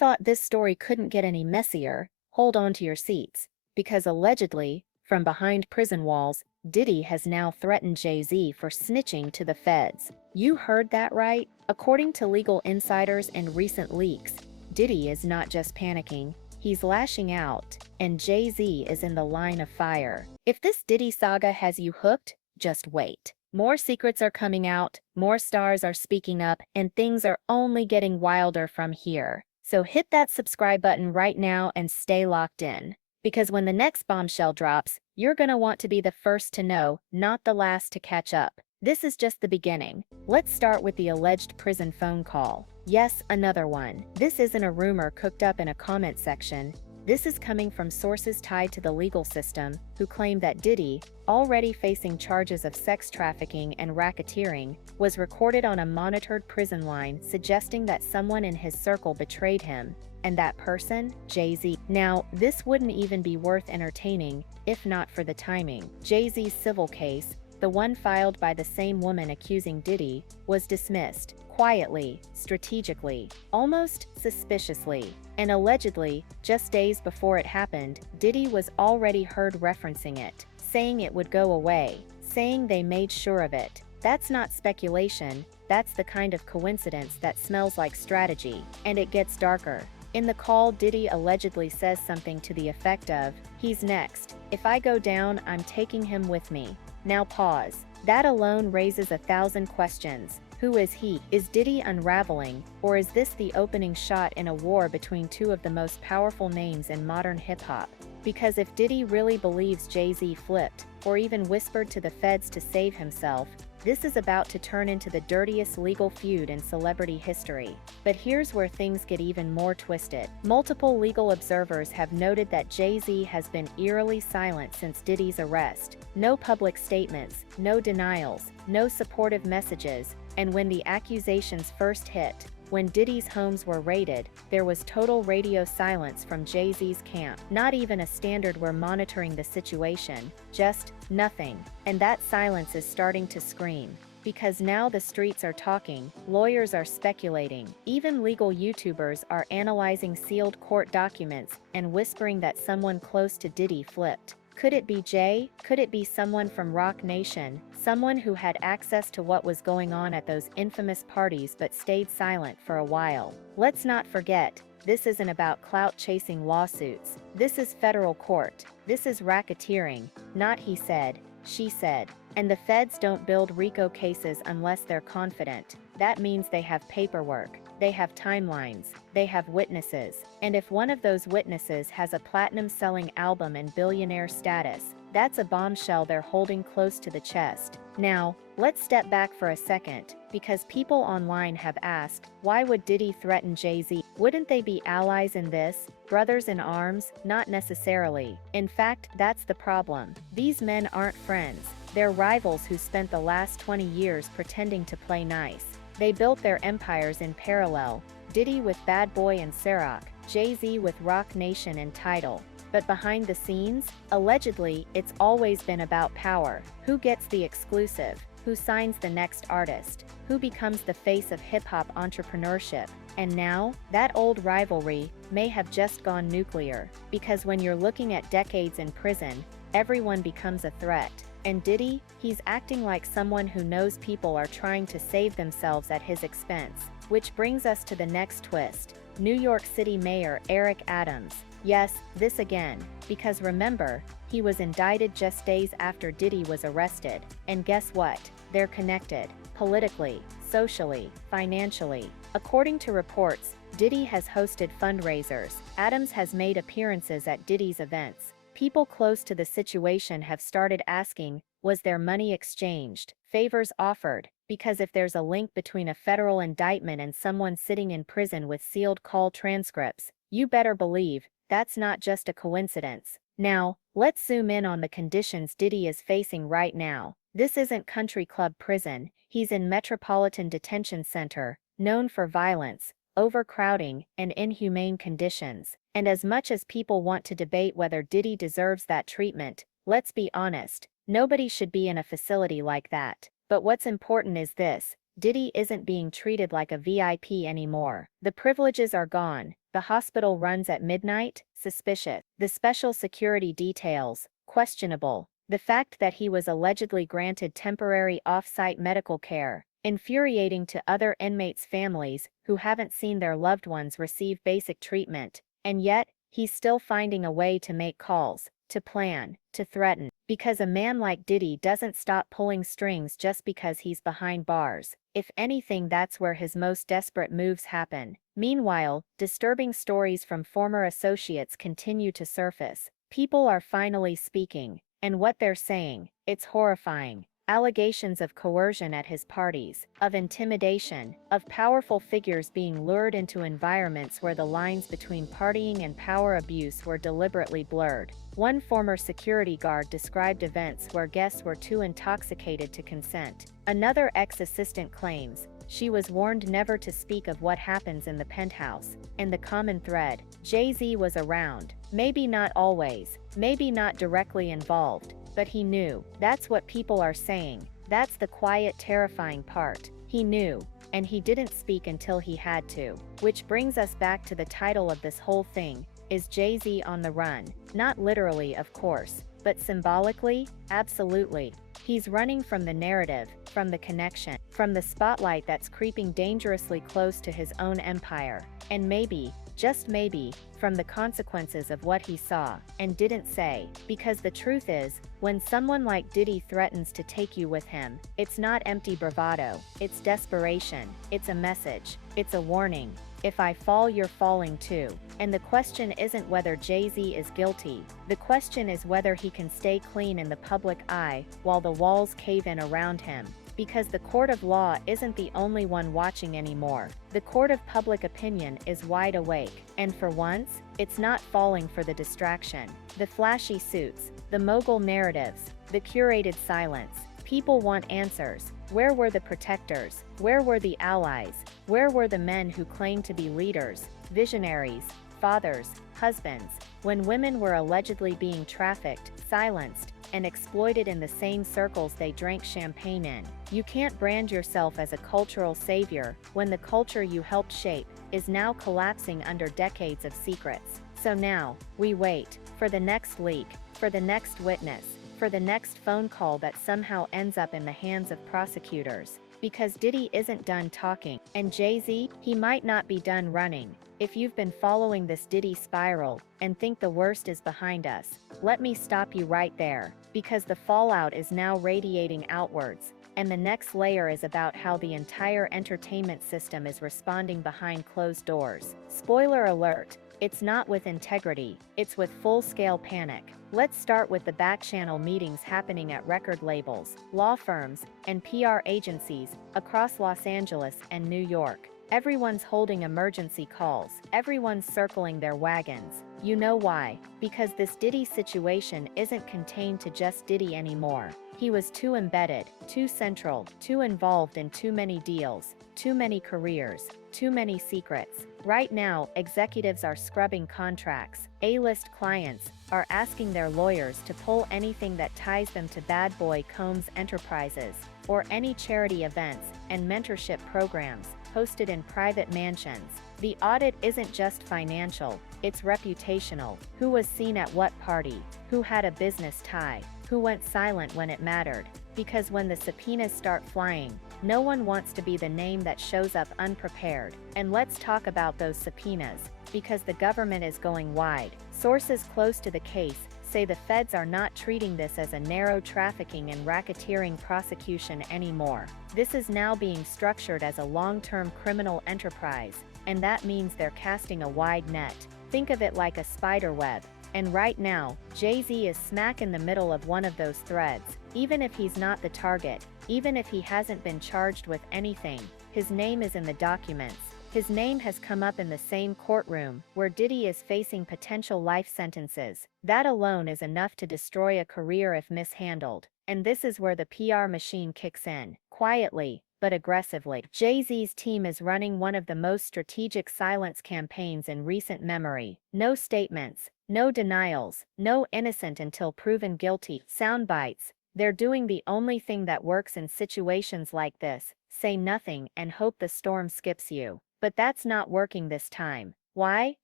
thought this story couldn't get any messier, hold on to your seats, because allegedly, from behind prison walls, Diddy has now threatened Jay-Z for snitching to the feds. You heard that right? According to legal insiders and recent leaks, Diddy is not just panicking, he's lashing out, and Jay-Z is in the line of fire. If this Diddy saga has you hooked, just wait. More secrets are coming out, more stars are speaking up, and things are only getting wilder from here. So hit that subscribe button right now and stay locked in. Because when the next bombshell drops, you're gonna want to be the first to know, not the last to catch up. This is just the beginning. Let's start with the alleged prison phone call. Yes, another one. This isn't a rumor cooked up in a comment section. This is coming from sources tied to the legal system, who claim that Diddy, already facing charges of sex trafficking and racketeering, was recorded on a monitored prison line suggesting that someone in his circle betrayed him, and that person, Jay-Z. Now, this wouldn't even be worth entertaining, if not for the timing. Jay-Z's civil case, the one filed by the same woman accusing Diddy, was dismissed, quietly, strategically, almost suspiciously. And allegedly, just days before it happened, Diddy was already heard referencing it, saying it would go away, saying they made sure of it. That's not speculation, that's the kind of coincidence that smells like strategy. And it gets darker. In the call, Diddy allegedly says something to the effect of, "He's next. If I go down, I'm taking him with me." Now pause. That alone raises 1,000 questions. Who is he? Is Diddy unraveling, or is this the opening shot in a war between two of the most powerful names in modern hip-hop? Because if Diddy really believes Jay-Z flipped, or even whispered to the feds to save himself, this is about to turn into the dirtiest legal feud in celebrity history. But here's where things get even more twisted. Multiple legal observers have noted that Jay-Z has been eerily silent since Diddy's arrest. No public statements, no denials, no supportive messages, and when the accusations first hit, when Diddy's homes were raided, there was total radio silence from Jay-Z's camp. Not even a standard "we're monitoring the situation," just nothing. And that silence is starting to scream. Because now the streets are talking, lawyers are speculating, even legal YouTubers are analyzing sealed court documents and whispering that someone close to Diddy flipped. Could it be Jay? Could it be someone from Roc Nation? Someone who had access to what was going on at those infamous parties but stayed silent for a while. Let's not forget, this isn't about clout-chasing lawsuits. This is federal court. This is racketeering, not he said, she said. And the feds don't build RICO cases unless they're confident. That means they have paperwork. They have timelines, they have witnesses, and if one of those witnesses has a platinum-selling album and billionaire status, that's a bombshell they're holding close to the chest. Now, let's step back for a second, because people online have asked, why would Diddy threaten Jay-Z? Wouldn't they be allies in this? Brothers in arms? Not necessarily. In fact, that's the problem. These men aren't friends. They're rivals who spent the last 20 years pretending to play nice. They built their empires in parallel, Diddy with Bad Boy and Ciroc, Jay-Z with Roc Nation and Tidal. But behind the scenes, allegedly, it's always been about power. Who gets the exclusive? Who signs the next artist? Who becomes the face of hip-hop entrepreneurship? And now, that old rivalry may have just gone nuclear. Because when you're looking at decades in prison, everyone becomes a threat. And Diddy, he's acting like someone who knows people are trying to save themselves at his expense. Which brings us to the next twist. New York City Mayor Eric Adams. Yes, this again. Because remember, he was indicted just days after Diddy was arrested. And guess what? They're connected. Politically, socially, financially. According to reports, Diddy has hosted fundraisers. Adams has made appearances at Diddy's events. People close to the situation have started asking, was there money exchanged, favors offered? Because if there's a link between a federal indictment and someone sitting in prison with sealed call transcripts, you better believe that's not just a coincidence. Now, let's zoom in on the conditions Diddy is facing right now. This isn't country club prison, he's in Metropolitan Detention Center, known for violence, overcrowding, and inhumane conditions. And as much as people want to debate whether Diddy deserves that treatment, let's be honest, nobody should be in a facility like that. But what's important is this, Diddy isn't being treated like a VIP anymore. The privileges are gone. The hospital runs at midnight? Suspicious. The special security details? Questionable. The fact that he was allegedly granted temporary off-site medical care? Infuriating to other inmates' families who haven't seen their loved ones receive basic treatment. And yet, he's still finding a way to make calls, to plan, to threaten. Because a man like Diddy doesn't stop pulling strings just because he's behind bars. If anything, that's where his most desperate moves happen. Meanwhile, disturbing stories from former associates continue to surface. People are finally speaking. And what they're saying, it's horrifying. Allegations of coercion at his parties, of intimidation, of powerful figures being lured into environments where the lines between partying and power abuse were deliberately blurred. One former security guard described events where guests were too intoxicated to consent. Another ex-assistant claims she was warned never to speak of what happens in the penthouse. And the common thread: Jay-Z was around. Maybe not always, maybe not directly involved, but he knew. That's what people are saying. That's the quiet, terrifying part. He knew, and he didn't speak until he had to. Which brings us back to the title of this whole thing. Is Jay-Z on the run? Not literally, of course, but symbolically? Absolutely. He's running from the narrative, from the connection, from the spotlight that's creeping dangerously close to his own empire. And maybe, just maybe, from the consequences of what he saw and didn't say. Because the truth is, when someone like Diddy threatens to take you with him, it's not empty bravado, it's desperation, it's a message, it's a warning. If I fall, you're falling too. And the question isn't whether Jay-Z is guilty. The question is whether he can stay clean in the public eye while the walls cave in around him. Because the court of law isn't the only one watching anymore. The court of public opinion is wide awake. And for once, it's not falling for the distraction, the flashy suits, the mogul narratives, the curated silence. People want answers. Where were the protectors? Where were the allies? Where were the men who claimed to be leaders, visionaries, fathers, husbands, when women were allegedly being trafficked, silenced, and exploited in the same circles they drank champagne in? You can't brand yourself as a cultural savior when the culture you helped shape is now collapsing under decades of secrets. So now, we wait for the next leak, for the next witness, for the next phone call that somehow ends up in the hands of prosecutors. Because Diddy isn't done talking, and Jay-Z, he might not be done running. If you've been following this Diddy spiral and think the worst is behind us, let me stop you right there, because the fallout is now radiating outwards, and the next layer is about how the entire entertainment system is responding behind closed doors. Spoiler alert, it's not with integrity, it's with full-scale panic. Let's start with the back-channel meetings happening at record labels, law firms, and PR agencies across Los Angeles and New York. Everyone's holding emergency calls. Everyone's circling their wagons. You know why? Because this Diddy situation isn't contained to just Diddy anymore. He was too embedded, too central, too involved in too many deals, too many careers, too many secrets. Right now, executives are scrubbing contracts. A-list clients are asking their lawyers to pull anything that ties them to Bad Boy Combs Enterprises, or any charity events and mentorship programs hosted in private mansions. The audit isn't just financial, it's reputational. Who was seen at what party? Who had a business tie? Who went silent when it mattered? Because when the subpoenas start flying, no one wants to be the name that shows up unprepared. And let's talk about those subpoenas, because the government is going wide. Sources close to the case say the feds are not treating this as a narrow trafficking and racketeering prosecution anymore. This is now being structured as a long-term criminal enterprise, and that means they're casting a wide net. Think of it like a spider web. And right now, Jay-Z is smack in the middle of one of those threads. Even if he's not the target, even if he hasn't been charged with anything, his name is in the documents. His name has come up in the same courtroom where Diddy is facing potential life sentences. That alone is enough to destroy a career if mishandled. And this is where the PR machine kicks in, quietly, but aggressively. Jay-Z's team is running one of the most strategic silence campaigns in recent memory. No statements, no denials, no innocent until proven guilty sound bites. They're doing the only thing that works in situations like this: say nothing and hope the storm skips you. But that's not working this time. Why?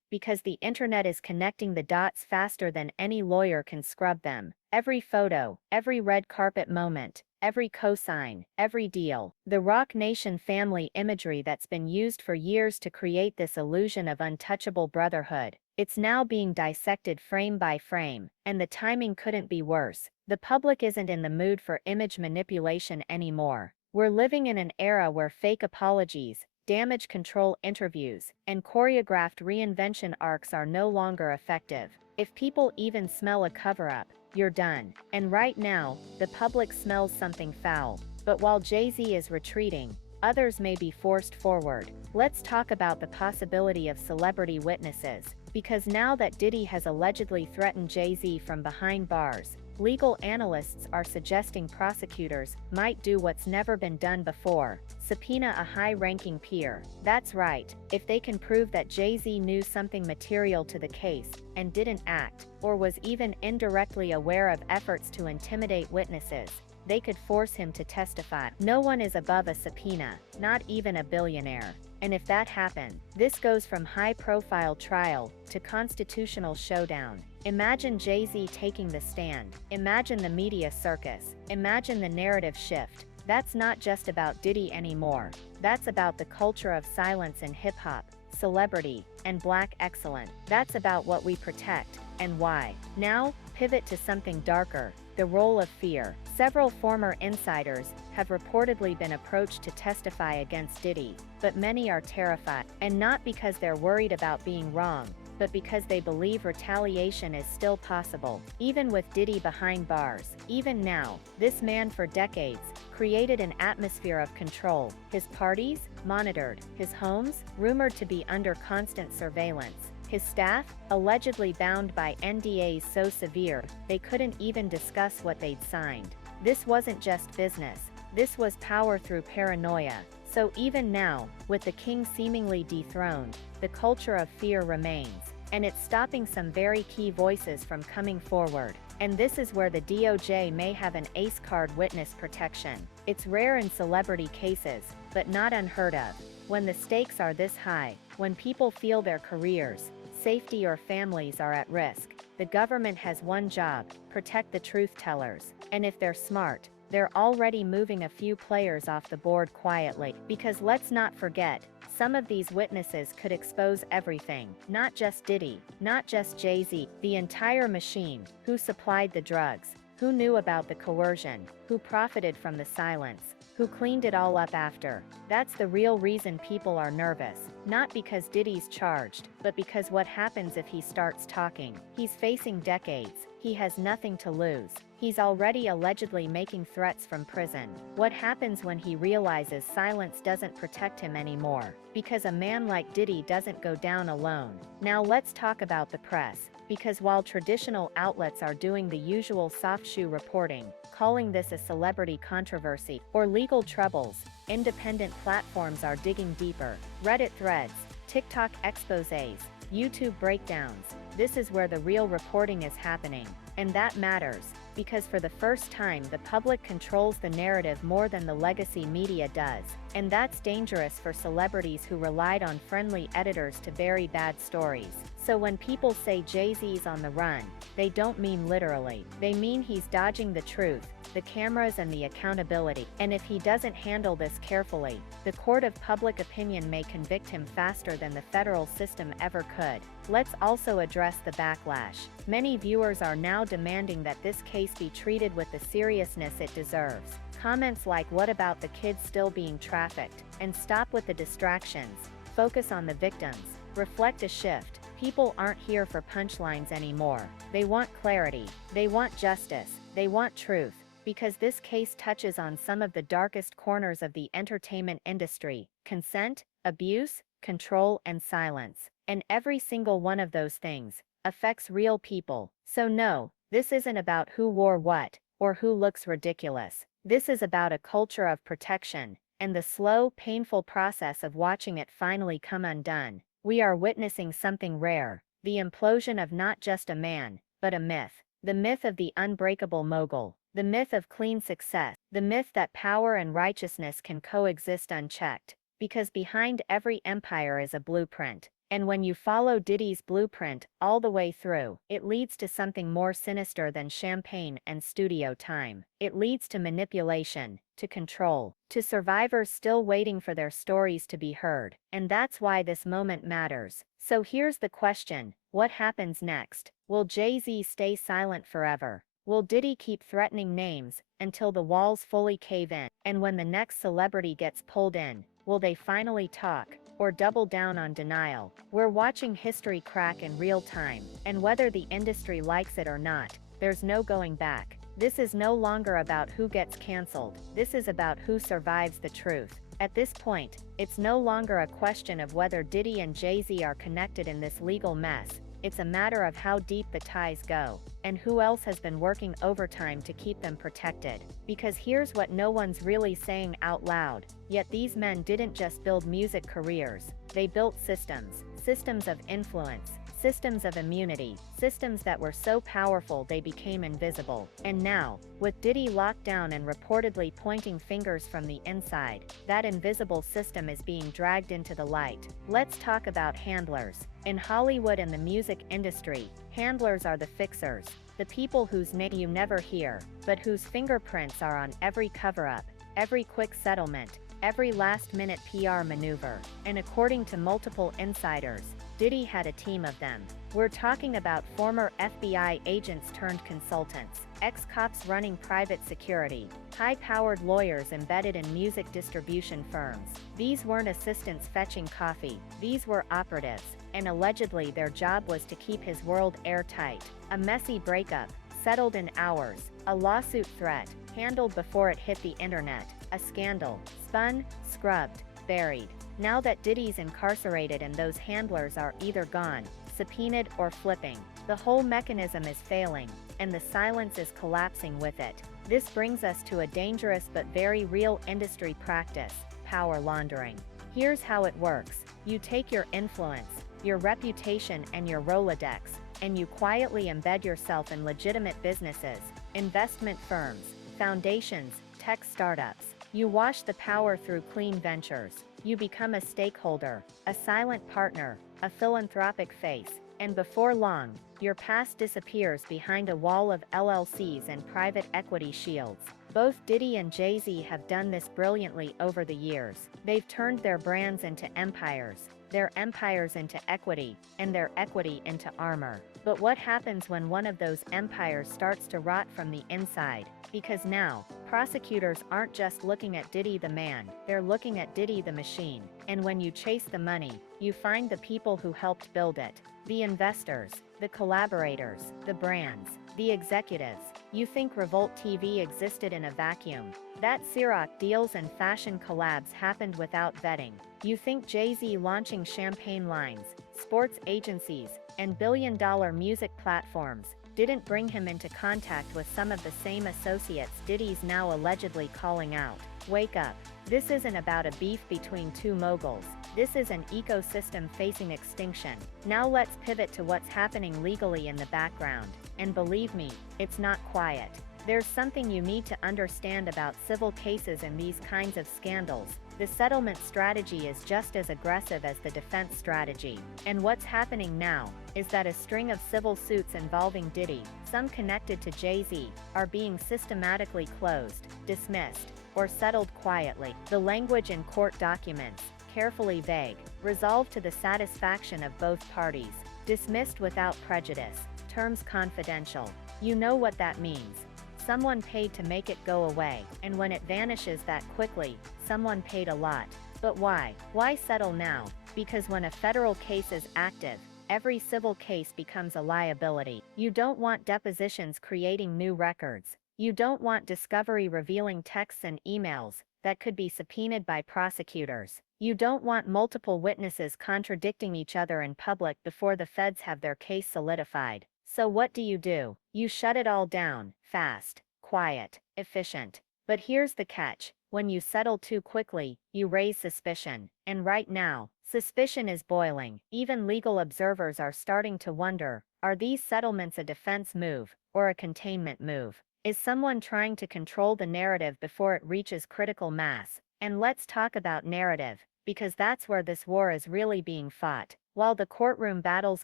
Because the internet is connecting the dots faster than any lawyer can scrub them. Every photo, every red carpet moment, every cosign, every deal. The Rock Nation family imagery that's been used for years to create this illusion of untouchable brotherhood. It's now being dissected frame by frame, and the timing couldn't be worse. The public isn't in the mood for image manipulation anymore. We're living in an era where fake apologies, damage control interviews, and choreographed reinvention arcs are no longer effective. If people even smell a cover-up, you're done. And right now, the public smells something foul. But while Jay-Z is retreating, others may be forced forward. Let's talk about the possibility of celebrity witnesses, because now that Diddy has allegedly threatened Jay-Z from behind bars, legal analysts are suggesting prosecutors might do what's never been done before: subpoena a high-ranking peer. That's right, if they can prove that Jay-Z knew something material to the case and didn't act, or was even indirectly aware of efforts to intimidate witnesses, they could force him to testify. No one is above a subpoena, not even a billionaire. And if that happens, this goes from high-profile trial to constitutional showdown. Imagine Jay-Z taking the stand. Imagine the media circus. Imagine the narrative shift. That's not just about Diddy anymore. That's about the culture of silence in hip-hop, celebrity, and black excellence. That's about what we protect, and why. Now, pivot to something darker: the role of fear. Several former insiders have reportedly been approached to testify against Diddy, but many are terrified. And not because they're worried about being wrong, but because they believe retaliation is still possible. Even with Diddy behind bars, even now, this man for decades created an atmosphere of control. His parties, monitored. His homes, rumored to be under constant surveillance. His staff, allegedly bound by NDAs so severe, they couldn't even discuss what they'd signed. This wasn't just business. This was power through paranoia. So even now, with the king seemingly dethroned, the culture of fear remains. And it's stopping some very key voices from coming forward. And this is where the DOJ may have an ace card: witness protection. It's rare in celebrity cases, but not unheard of. When the stakes are this high, when people feel their careers, safety, or families are at risk, the government has one job: protect the truth tellers. And if they're smart, they're already moving a few players off the board quietly. Because let's not forget, some of these witnesses could expose everything. Not just Diddy, not just Jay-Z, the entire machine. Who supplied the drugs? Who knew about the coercion? Who profited from the silence? Who cleaned it all up after? That's the real reason people are nervous. Not because Diddy's charged, but because what happens if he starts talking? He's facing decades. He has nothing to lose. He's already allegedly making threats from prison. What happens when he realizes silence doesn't protect him anymore? Because a man like Diddy doesn't go down alone. Now let's talk about the press. Because while traditional outlets are doing the usual soft shoe reporting, calling this a celebrity controversy or legal troubles, independent platforms are digging deeper. Reddit threads, TikTok exposés, YouTube breakdowns. This is where the real reporting is happening. And that matters, because for the first time the public controls the narrative more than the legacy media does. And that's dangerous for celebrities who relied on friendly editors to bury bad stories. So when people say Jay-Z's on the run, they don't mean literally. They mean he's dodging the truth, the cameras, and the accountability. And if he doesn't handle this carefully, the court of public opinion may convict him faster than the federal system ever could. Let's also address the backlash. Many viewers are now demanding that this case be treated with the seriousness it deserves. Comments like "What about the kids still being trafficked?" and "Stop with the distractions, focus on the victims," reflect a shift. People aren't here for punchlines anymore. They want clarity. They want justice. They want truth. Because this case touches on some of the darkest corners of the entertainment industry: consent, abuse, control, and silence. And every single one of those things affects real people. So no, this isn't about who wore what, or who looks ridiculous. This is about a culture of protection, and the slow, painful process of watching it finally come undone. We are witnessing something rare: the implosion of not just a man, but a myth. The myth of the unbreakable mogul. The myth of clean success. The myth that power and righteousness can coexist unchecked. Because behind every empire is a blueprint. And when you follow Diddy's blueprint all the way through, it leads to something more sinister than champagne and studio time. It leads to manipulation, to control, to survivors still waiting for their stories to be heard. And that's why this moment matters. So here's the question: what happens next? Will Jay-Z stay silent forever? Will Diddy keep threatening names until the walls fully cave in? And when the next celebrity gets pulled in, will they finally talk or double down on denial? We're watching history crack in real time, and whether the industry likes it or not, there's no going back. This is no longer about who gets canceled. This is about who survives the truth. At this point, it's no longer a question of whether Diddy and Jay-Z are connected in this legal mess. It's a matter of how deep the ties go, and who else has been working overtime to keep them protected. Because here's what no one's really saying out loud: yet these men didn't just build music careers, they built systems. Systems of influence, systems of immunity, systems that were so powerful they became invisible. And now, with Diddy locked down and reportedly pointing fingers from the inside, that invisible system is being dragged into the light. Let's talk about handlers. In Hollywood and the music industry, handlers are the fixers, the people whose name you never hear, but whose fingerprints are on every cover-up, every quick settlement, every last-minute PR maneuver. And according to multiple insiders, Diddy had a team of them. We're talking about former FBI agents turned consultants, ex-cops running private security, high-powered lawyers embedded in music distribution firms. These weren't assistants fetching coffee, these were operatives, and allegedly their job was to keep his world airtight. A messy breakup, settled in hours, a lawsuit threat, handled before it hit the internet, a scandal, spun, scrubbed, buried. Now that Diddy's incarcerated and those handlers are either gone, subpoenaed, or flipping, the whole mechanism is failing, and the silence is collapsing with it. This brings us to a dangerous but very real industry practice: power laundering. Here's how it works. You take your influence, your reputation, and your Rolodex, and you quietly embed yourself in legitimate businesses, investment firms, foundations, tech startups. You wash the power through clean ventures. You become a stakeholder, a silent partner, a philanthropic face, and before long, your past disappears behind a wall of LLCs and private equity shields. Both Diddy and Jay-Z have done this brilliantly over the years. They've turned their brands into empires, their empires into equity, and their equity into armor. But what happens when one of those empires starts to rot from the inside? Because now, prosecutors aren't just looking at Diddy the man, they're looking at Diddy the machine. And when you chase the money, you find the people who helped build it. The investors, the collaborators, the brands, the executives. You think Revolt TV existed in a vacuum? That Ciroc deals and fashion collabs happened without vetting. You think Jay-Z launching champagne lines, sports agencies, and billion-dollar music platforms didn't bring him into contact with some of the same associates Diddy's now allegedly calling out? Wake up. This isn't about a beef between two moguls. This is an ecosystem facing extinction. Now let's pivot to what's happening legally in the background. And believe me, it's not quiet. There's something you need to understand about civil cases in these kinds of scandals. The settlement strategy is just as aggressive as the defense strategy. And what's happening now is that a string of civil suits involving Diddy, some connected to Jay-Z, are being systematically closed, dismissed, or settled quietly. The language in court documents, carefully vague, resolved to the satisfaction of both parties, dismissed without prejudice, terms confidential. You know what that means. Someone paid to make it go away, and when it vanishes that quickly, someone paid a lot. But why? Why settle now? Because when a federal case is active, every civil case becomes a liability. You don't want depositions creating new records. You don't want discovery revealing texts and emails that could be subpoenaed by prosecutors. You don't want multiple witnesses contradicting each other in public before the feds have their case solidified. So what do? You shut it all down, fast, quiet, efficient. But here's the catch: when you settle too quickly, you raise suspicion. And right now, suspicion is boiling. Even legal observers are starting to wonder, are these settlements a defense move, or a containment move? Is someone trying to control the narrative before it reaches critical mass? And let's talk about narrative, because that's where this war is really being fought. While the courtroom battles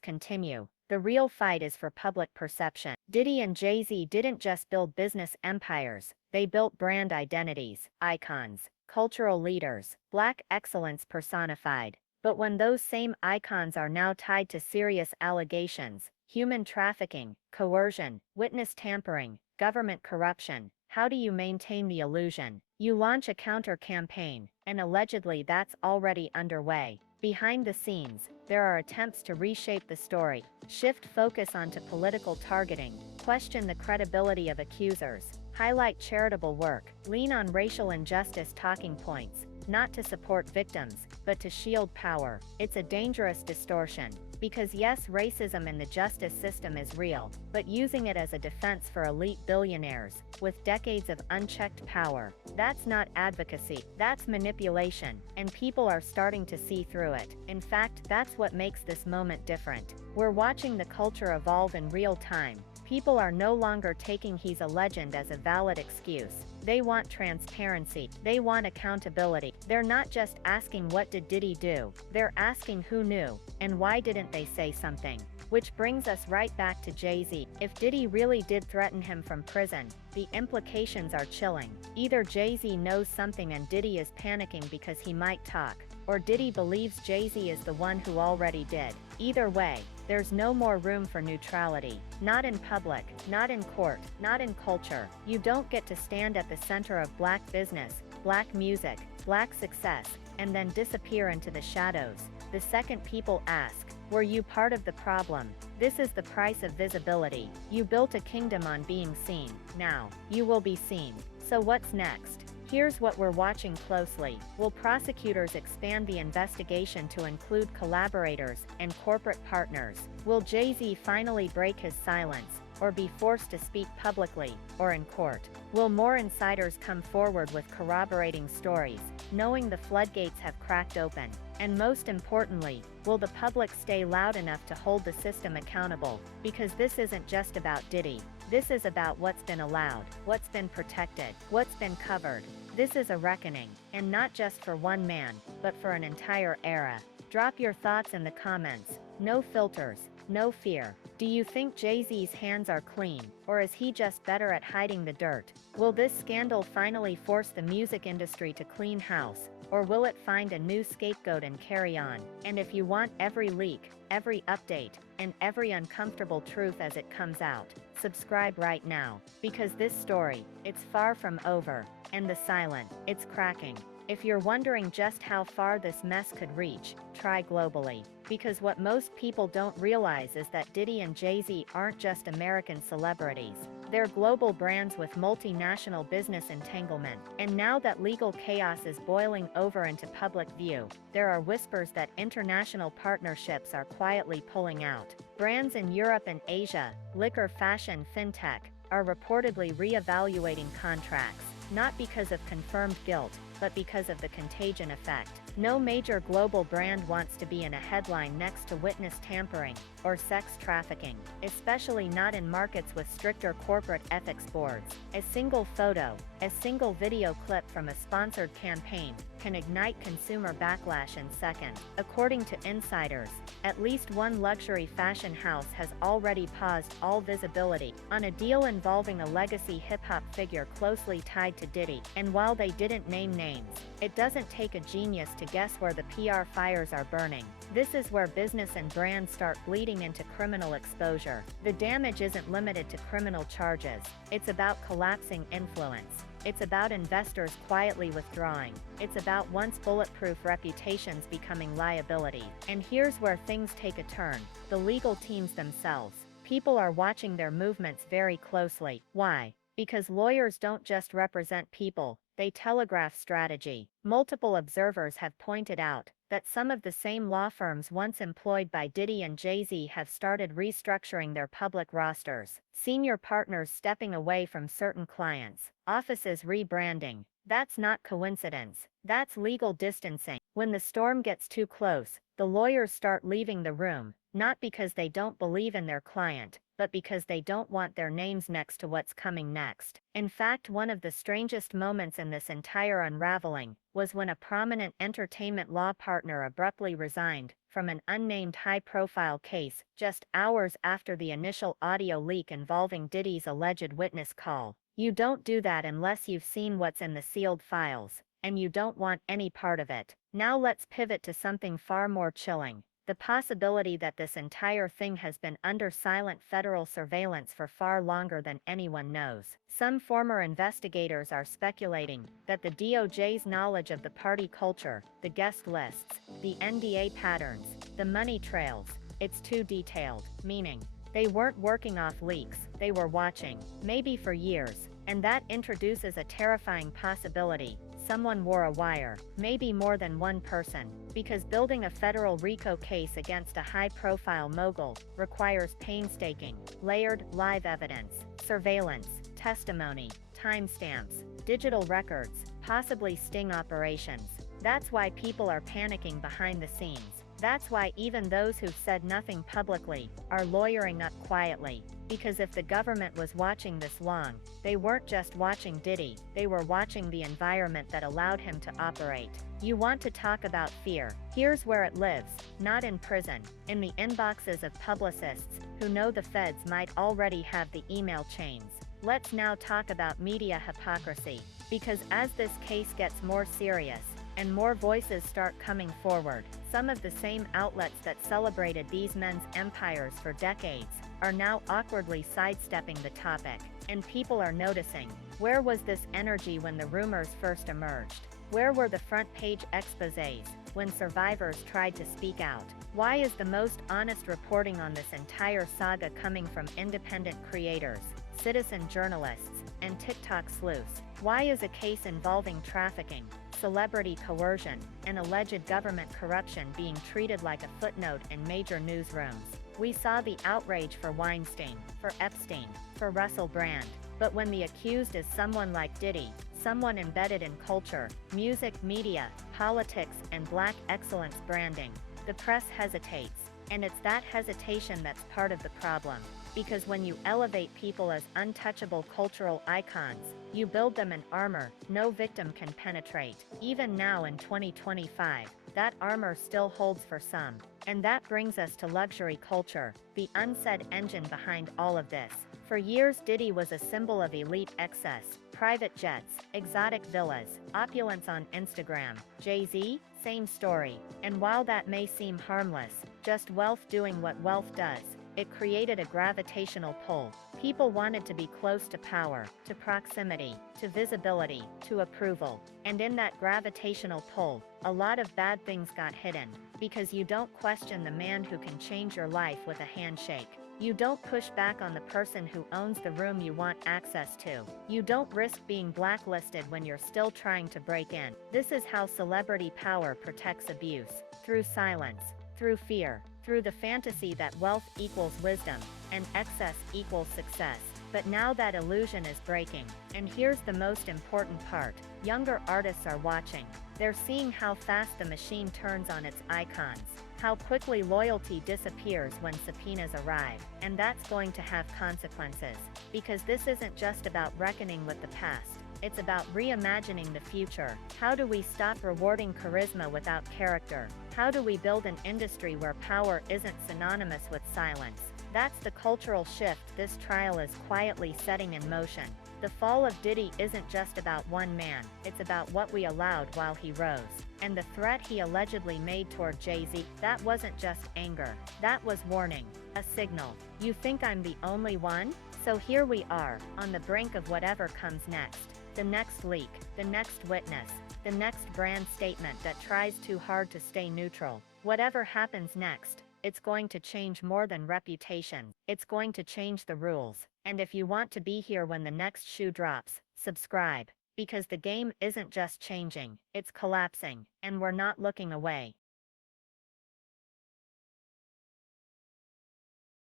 continue, the real fight is for public perception. Diddy and Jay-Z didn't just build business empires, they built brand identities, icons, cultural leaders, black excellence personified. But when those same icons are now tied to serious allegations, human trafficking, coercion, witness tampering, government corruption, how do you maintain the illusion? You launch a counter-campaign, and allegedly that's already underway. Behind the scenes, there are attempts to reshape the story, shift focus onto political targeting, question the credibility of accusers, highlight charitable work, lean on racial injustice talking points, not to support victims, but to shield power. It's a dangerous distortion. Because yes, racism in the justice system is real, but using it as a defense for elite billionaires, with decades of unchecked power, that's not advocacy, that's manipulation, and people are starting to see through it. In fact, that's what makes this moment different. We're watching the culture evolve in real time. People are no longer taking "he's a legend" as a valid excuse. They want transparency. They want accountability. They're not just asking "what did Diddy do?" They're asking "who knew? And why didn't they say something?" Which brings us right back to Jay-Z. If Diddy really did threaten him from prison, the implications are chilling. Either Jay-Z knows something and Diddy is panicking because he might talk, or Diddy believes Jay-Z is the one who already did. Either way, there's no more room for neutrality. Not in public, not in court, not in culture. You don't get to stand at the center of black business, black music, black success, and then disappear into the shadows. The second people ask, were you part of the problem? This is the price of visibility. You built a kingdom on being seen. Now, you will be seen. So what's next? Here's what we're watching closely. Will prosecutors expand the investigation to include collaborators and corporate partners? Will Jay-Z finally break his silence, or be forced to speak publicly, or in court? Will more insiders come forward with corroborating stories, knowing the floodgates have cracked open? And most importantly, will the public stay loud enough to hold the system accountable? Because this isn't just about Diddy. This is about what's been allowed, what's been protected, what's been covered. This is a reckoning, and not just for one man, but for an entire era. Drop your thoughts in the comments. No filters, no fear. Do you think Jay-Z's hands are clean, or is he just better at hiding the dirt? Will this scandal finally force the music industry to clean house, or will it find a new scapegoat and carry on? And if you want every leak, every update, and every uncomfortable truth as it comes out, subscribe right now, because this story, it's far from over, and the silent, it's cracking. If you're wondering just how far this mess could reach, try globally. Because what most people don't realize is that Diddy and Jay-Z aren't just American celebrities. They're global brands with multinational business entanglement. And now that legal chaos is boiling over into public view, there are whispers that international partnerships are quietly pulling out. Brands in Europe and Asia, liquor, fashion, fintech, are reportedly re-evaluating contracts, not because of confirmed guilt, but because of the contagion effect. No major global brand wants to be in a headline next to witness tampering or sex trafficking, especially not in markets with stricter corporate ethics boards. A single photo, a single video clip from a sponsored campaign can ignite consumer backlash in seconds. According to insiders, at least one luxury fashion house has already paused all visibility on a deal involving a legacy hip-hop figure closely tied to Diddy. And while they didn't name names, it doesn't take a genius to guess where the PR fires are burning. This is where business and brands start bleeding into criminal exposure. The damage isn't limited to criminal charges. It's about collapsing influence. It's about investors quietly withdrawing. It's about once bulletproof reputations becoming liability. And here's where things take a turn: the legal teams themselves. People are watching their movements very closely. Why? Because lawyers don't just represent people, they telegraph strategy. Multiple observers have pointed out that some of the same law firms once employed by Diddy and Jay-Z have started restructuring their public rosters. Senior partners stepping away from certain clients, offices rebranding. That's not coincidence. That's legal distancing. When the storm gets too close, the lawyers start leaving the room, not because they don't believe in their client, but because they don't want their names next to what's coming next. In fact, one of the strangest moments in this entire unraveling was when a prominent entertainment law partner abruptly resigned from an unnamed high-profile case just hours after the initial audio leak involving Diddy's alleged witness call. You don't do that unless you've seen what's in the sealed files, and you don't want any part of it. Now let's pivot to something far more chilling. The possibility that this entire thing has been under silent federal surveillance for far longer than anyone knows. Some former investigators are speculating that the DOJ's knowledge of the party culture, the guest lists, the NDA patterns, the money trails, it's too detailed, meaning they weren't working off leaks, they were watching, maybe for years, and that introduces a terrifying possibility. Someone wore a wire, maybe more than one person, because building a federal RICO case against a high-profile mogul requires painstaking, layered, live evidence, surveillance, testimony, timestamps, digital records, possibly sting operations. That's why people are panicking behind the scenes. That's why even those who've said nothing publicly are lawyering up quietly. Because if the government was watching this long, they weren't just watching Diddy, they were watching the environment that allowed him to operate. You want to talk about fear? Here's where it lives, not in prison, in the inboxes of publicists who know the feds might already have the email chains. Let's now talk about media hypocrisy, because as this case gets more serious, and more voices start coming forward, some of the same outlets that celebrated these men's empires for decades are now awkwardly sidestepping the topic, and people are noticing. Where was this energy when the rumors first emerged? Where were the front-page exposés when survivors tried to speak out? Why is the most honest reporting on this entire saga coming from independent creators, citizen journalists, and TikTok sleuths? Why is a case involving trafficking, celebrity coercion, and alleged government corruption being treated like a footnote in major newsrooms? We saw the outrage for Weinstein, for Epstein, for Russell Brand, but when the accused is someone like Diddy, someone embedded in culture, music, media, politics, and black excellence branding, the press hesitates, and it's that hesitation that's part of the problem. Because when you elevate people as untouchable cultural icons, you build them in armor no victim can penetrate. Even now in 2025, that armor still holds for some. And that brings us to luxury culture, the unsaid engine behind all of this. For years, Diddy was a symbol of elite excess, private jets, exotic villas, opulence on Instagram. Jay-Z? Same story. And while that may seem harmless, just wealth doing what wealth does, it created a gravitational pull. People wanted to be close to power, to proximity, to visibility, to approval. And in that gravitational pull, a lot of bad things got hidden. Because you don't question the man who can change your life with a handshake. You don't push back on the person who owns the room you want access to. You don't risk being blacklisted when you're still trying to break in. This is how celebrity power protects abuse. Through silence, through fear, through the fantasy that wealth equals wisdom, and excess equals success. But now that illusion is breaking, and here's the most important part. Younger artists are watching. They're seeing how fast the machine turns on its icons, how quickly loyalty disappears when subpoenas arrive, and that's going to have consequences. Because this isn't just about reckoning with the past, it's about reimagining the future. How do we stop rewarding charisma without character? How do we build an industry where power isn't synonymous with silence? That's the cultural shift this trial is quietly setting in motion. The fall of Diddy isn't just about one man, it's about what we allowed while he rose. And the threat he allegedly made toward Jay-Z, that wasn't just anger, that was warning, a signal. You think I'm the only one? So here we are, on the brink of whatever comes next. The next leak, the next witness, the next brand statement that tries too hard to stay neutral. Whatever happens next, it's going to change more than reputation. It's going to change the rules. And if you want to be here when the next shoe drops, subscribe. Because the game isn't just changing, it's collapsing, and we're not looking away.